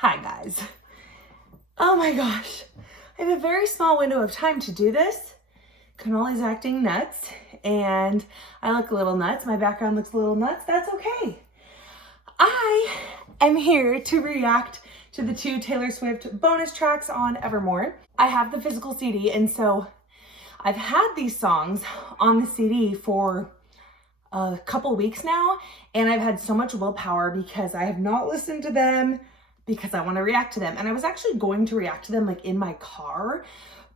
Hi guys. Oh my gosh. I have a very small window of time to do this. Canoli's acting nuts and I look a little nuts. My background looks a little nuts. That's okay. I am here to react to the 2 Taylor Swift bonus tracks on Evermore. I have the physical CD and so I've had these songs on the CD for a couple weeks now and I've had so much willpower because I have not listened to them because I want to react to them. And I was actually going to react to them like in my car,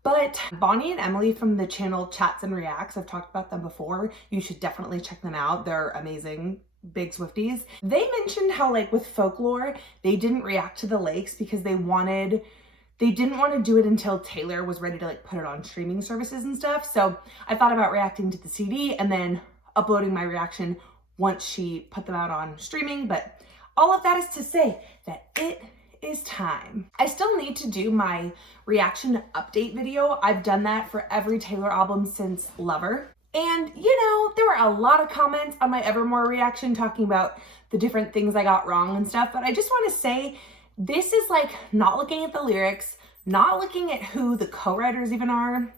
but Bonnie and Emily from the channel Chats and Reacts, I've talked about them before. You should definitely check them out. They're amazing, big Swifties. They mentioned how like with Folklore, they didn't react to the Lakes because they didn't want to do it until Taylor was ready to like put it on streaming services and stuff. So I thought about reacting to the CD and then uploading my reaction once she put them out on streaming, but all of that is to say that it is time. I still need to do my reaction update video. I've done that for every Taylor album since Lover. And you know, there were a lot of comments on my Evermore reaction talking about the different things I got wrong and stuff, but I just want to say this is like not looking at the lyrics, not looking at who the co-writers even are.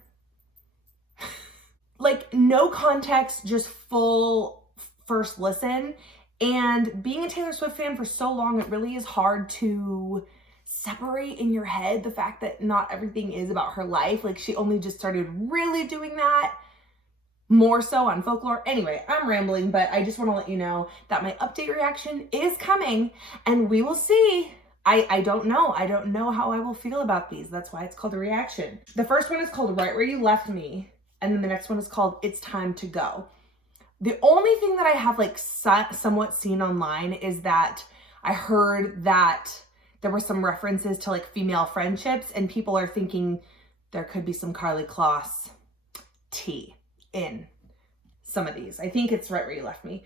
Like no context, just full first listen. And being a Taylor Swift fan for so long, it really is hard to separate in your head the fact that not everything is about her life. Like she only just started really doing that more so on Folklore. Anyway, I'm rambling, but I just want to let you know that my update reaction is coming and we will see. I don't know. I don't know how I will feel about these. That's why it's called a reaction. The first one is called Right Where You Left Me. And then the next one is called It's Time to Go. The only thing that I have like somewhat seen online is that I heard that there were some references to like female friendships and people are thinking there could be some Karlie Kloss tea in some of these. I think it's Right Where You Left Me.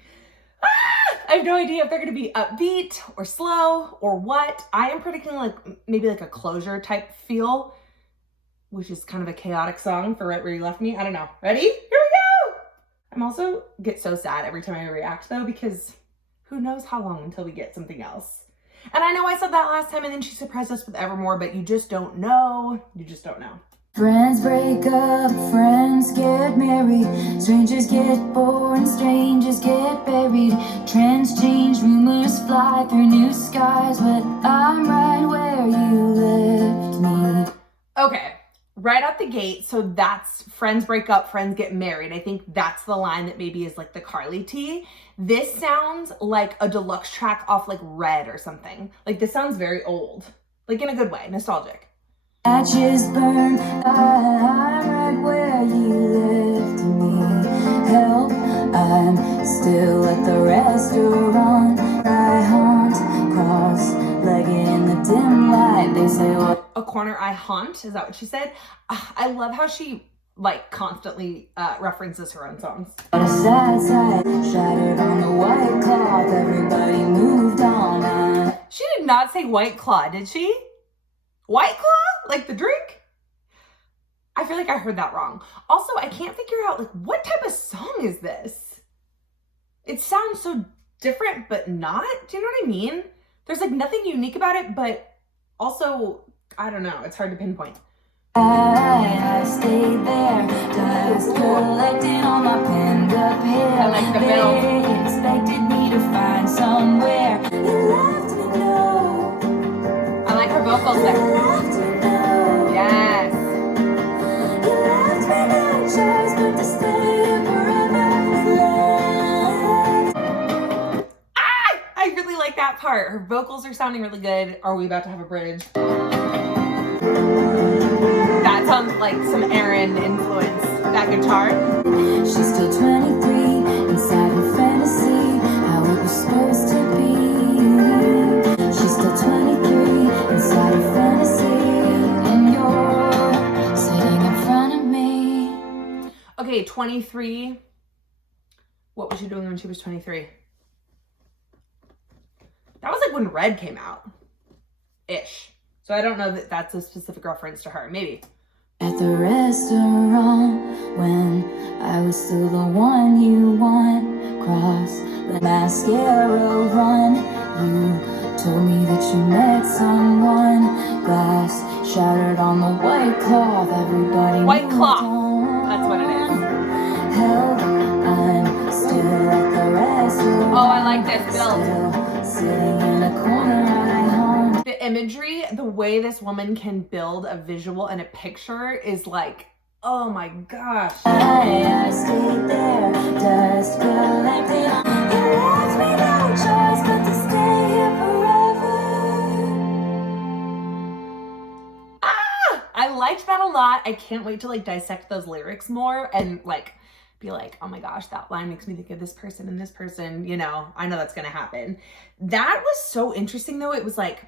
I have no idea if they're going to be upbeat or slow or what. I am predicting like maybe like a Closure type feel, which is kind of a chaotic song for Right Where You Left Me. I don't know. Ready? Here we go! I'm also get so sad every time I react though, because who knows how long until we get something else. And I know I said that last time and then she surprised us with Evermore, but you just don't know. You just don't know. Friends break up, friends get married, strangers get born, strangers get buried, trends change, rumors fly through new skies, but I'm right where you left me. Okay. Right out the gate, so that's friends break up, friends get married. I think that's the line that maybe is like the Karlie tea. This sounds like a deluxe track off like Red or something. Like this sounds very old, like in a good way, nostalgic. Ashes burn, I'm right where you left me. Help, I'm still at the restaurant. I haunt, cross-legged in the dim light. They say what? A corner I haunt, is that what she said? I love how she like constantly references her own songs. On a sad side, shattered on the white cloth, everybody moved on. She did not say White Claw, did she? White Claw? Like the drink? I feel like I heard that wrong. Also, I can't figure out like what type of song is this? It sounds so different, but not. Do you know what I mean? There's like nothing unique about it, but also, I don't know. It's hard to pinpoint. I stayed there, dust collecting on my pinned up hair. I like the bell. They expected me to find somewhere. You left me low. I like her vocals there. You left me low. Yes. You left me no choice but to stay here forever. I really like that part. Her vocals are sounding really good. Are we about to have a bridge? That sounds like some Aaron influence. That guitar. She's still 23, inside her fantasy, how it was supposed to be. She's still 23, inside her fantasy, and you're sitting in front of me. Okay, 23. What was she doing when she was 23? That was like when Red came out. Ish. So I don't know that that's a specific reference to her. Maybe. At the restaurant, when I was still the one you want, cross the mascara run, you told me that you met someone. Glass shattered on the white cloth. Everybody White cloth. on. That's what it is. Held, I'm still at the restaurant. Oh, I like this build. Sitting in a corner I haunt. The imagery, the way this woman can build a visual and a picture is like, oh my gosh. I stayed there, dust collecting. You left me no choice but to stay here forever. I liked that a lot. I can't wait to like dissect those lyrics more and like be like, oh my gosh, that line makes me think of this person and this person. You know, I know that's gonna happen. That was so interesting though. It was like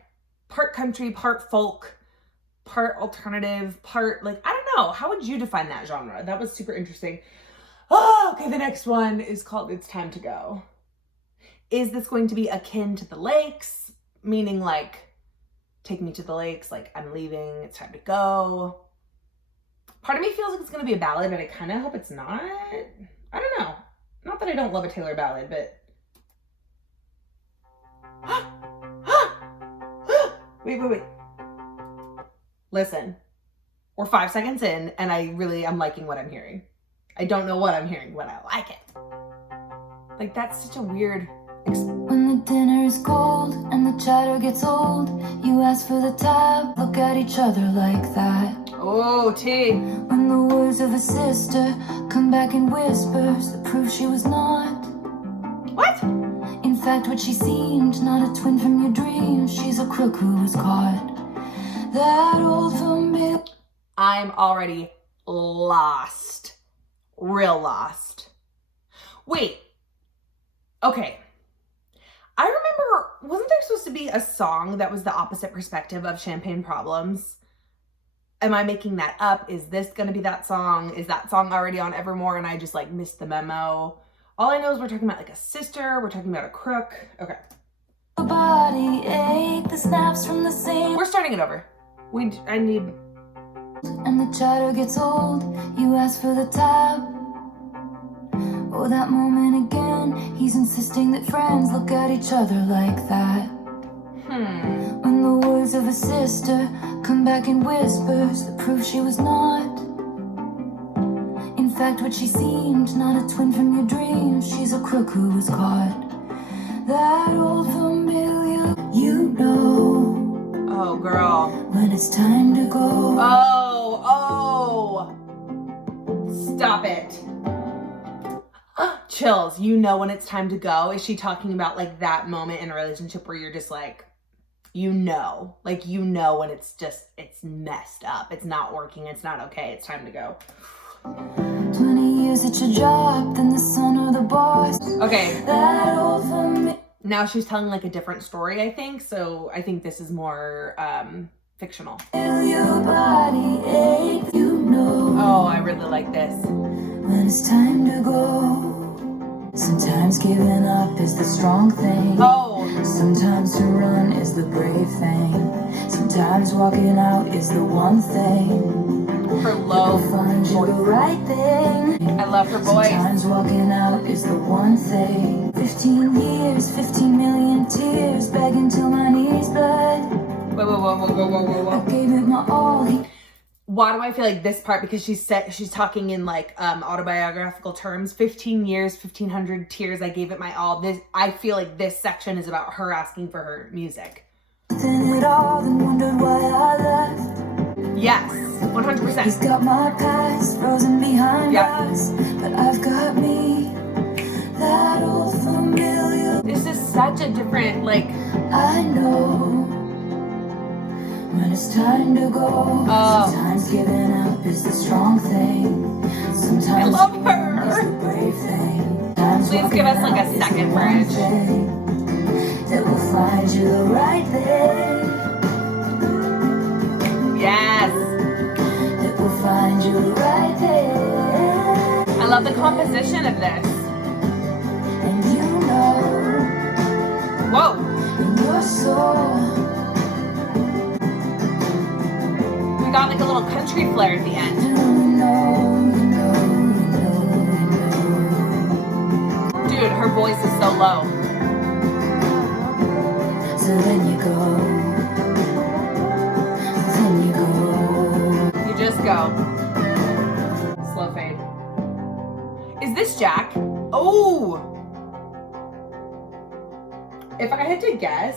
part country, part folk, part alternative, part like, I don't know. How would you define that genre? That was super interesting. Oh, okay, the next one is called It's Time to Go. Is this going to be akin to the lakes? Meaning like, take me to the lakes, like I'm leaving, it's time to go. Part of me feels like it's gonna be a ballad, but I kind of hope it's not. I don't know. Not that I don't love a Taylor ballad, but... Wait. Listen, we're 5 seconds in and I'm liking what I'm hearing. I don't know what I'm hearing, but I like it. Like that's such a weird... When the dinner is cold and the chatter gets old, you ask for the tab, look at each other like that. Oh, T. When the words of a sister come back in whispers, the proof she was not. What? In fact, what she seemed, not a twin from your dreams, she's a crook who was caught. That old familiar. I'm already lost. Real lost. Wait. Okay. I remember, wasn't there supposed to be a song that was the opposite perspective of Champagne Problems? Am I making that up? Is this gonna be that song? Is that song already on Evermore and I just like missed the memo? All I know is we're talking about like a sister, we're talking about a crook. Okay. Body ache, the snaps from the same. We're starting it over. I need... And the chatter gets old, you ask for the tab. Oh, that moment again, he's insisting that friends look at each other like that. When the words of a sister come back in whispers, the proof she was not. In fact, what she seemed, not a twin from your dreams, she's a crook who was caught. That old familiar, you know. Oh, girl. When it's time to go. Oh. Stop it. Chills. You know when it's time to go. Is she talking about like that moment in a relationship where you're just like, like when it's messed up. It's not working. It's not okay. It's time to go. 20 years at your job, then the son or the boss. Okay. That old familiar. Now she's telling like a different story, I think. So I think this is more fictional. Your body ache, you know. Oh, I really like this. When it's time to go. Sometimes giving up is the strong thing. Oh. Sometimes to run is the brave thing. Sometimes walking out is the one thing. Her low Find you the right thing. I love her voice. Sometimes walking out is the one thing. 15 years, 15 million tears, begging till my knees bled. Whoa. I gave it my all. Why do I feel like this part? Because she's talking in like autobiographical terms. 15 years, 1,500 tears. I gave it my all. I feel like this section is about her asking for her music. It all, then wondered why I left. Yes, 100%. He's got my past frozen behind us, but I've got me. That old familiar. This is such a different like. I know. When it's time to go, sometimes giving up is the strong thing. Sometimes I love her. is the brave thing. Please give us like a second bridge. That will find you the right thing. Yes. That will find you the right thing. I love the composition of this. And you know. Whoa. In your soul. We got like a little country flair at the end. Dude, her voice is so low. So then go, then you go. You just go. Slow fade. Is this Jack? Oh! If I had to guess,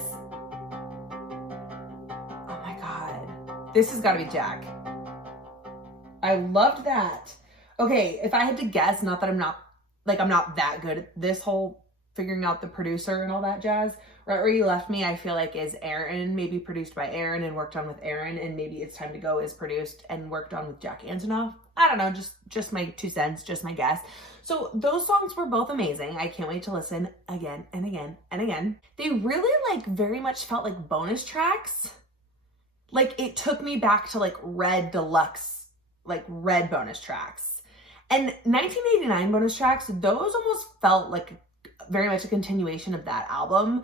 oh my God, this has got to be Jack. I loved that. Okay, if I had to guess, not that I'm not that good at this whole figuring out the producer and all that jazz. Right Where You Left Me, I feel like is Aaron, maybe produced by Aaron and worked on with Aaron, and maybe It's Time to Go is produced and worked on with Jack Antonoff. I don't know, just my 2 cents, just my guess. So those songs were both amazing. I can't wait to listen again and again and again. They really like very much felt like bonus tracks. Like it took me back to like Red Deluxe, like Red bonus tracks. And 1989 bonus tracks, those almost felt like very much a continuation of that album.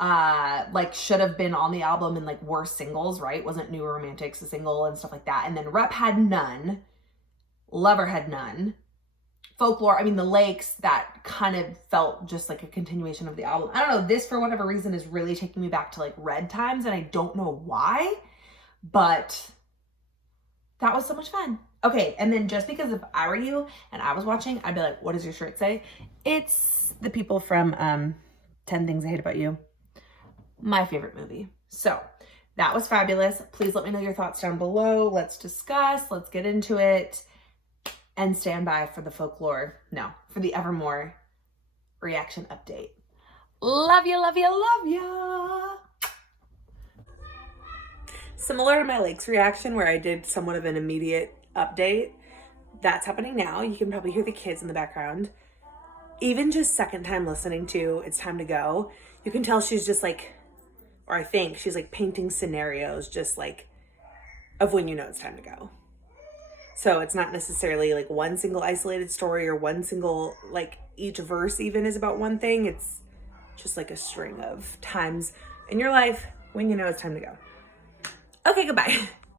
Like should have been on the album and like were singles, right? Wasn't New Romantics a single and stuff like that. And then Rep had none. Lover had none. Folklore, I mean the Lakes, that kind of felt just like a continuation of the album. I don't know, this for whatever reason is really taking me back to like Red times, and I don't know why, but that was so much fun. Okay, and then just because if I were you and I was watching, I'd be like, what does your shirt say? It's the people from 10 Things I Hate About You. My favorite movie. So that was fabulous. Please let me know your thoughts down below. Let's discuss. Let's get into it. And stand by for the for the Evermore reaction update. Love you, love you, love you. Similar to my Lakes reaction where I did somewhat of an immediate update, that's happening now. You can probably hear the kids in the background. Even just second time listening to It's Time to Go, you can tell she's just like, or I think she's like painting scenarios just like of when you know it's time to go. So it's not necessarily like one single isolated story or one single, like each verse even is about one thing. It's just like a string of times in your life when you know it's time to go. Okay, goodbye.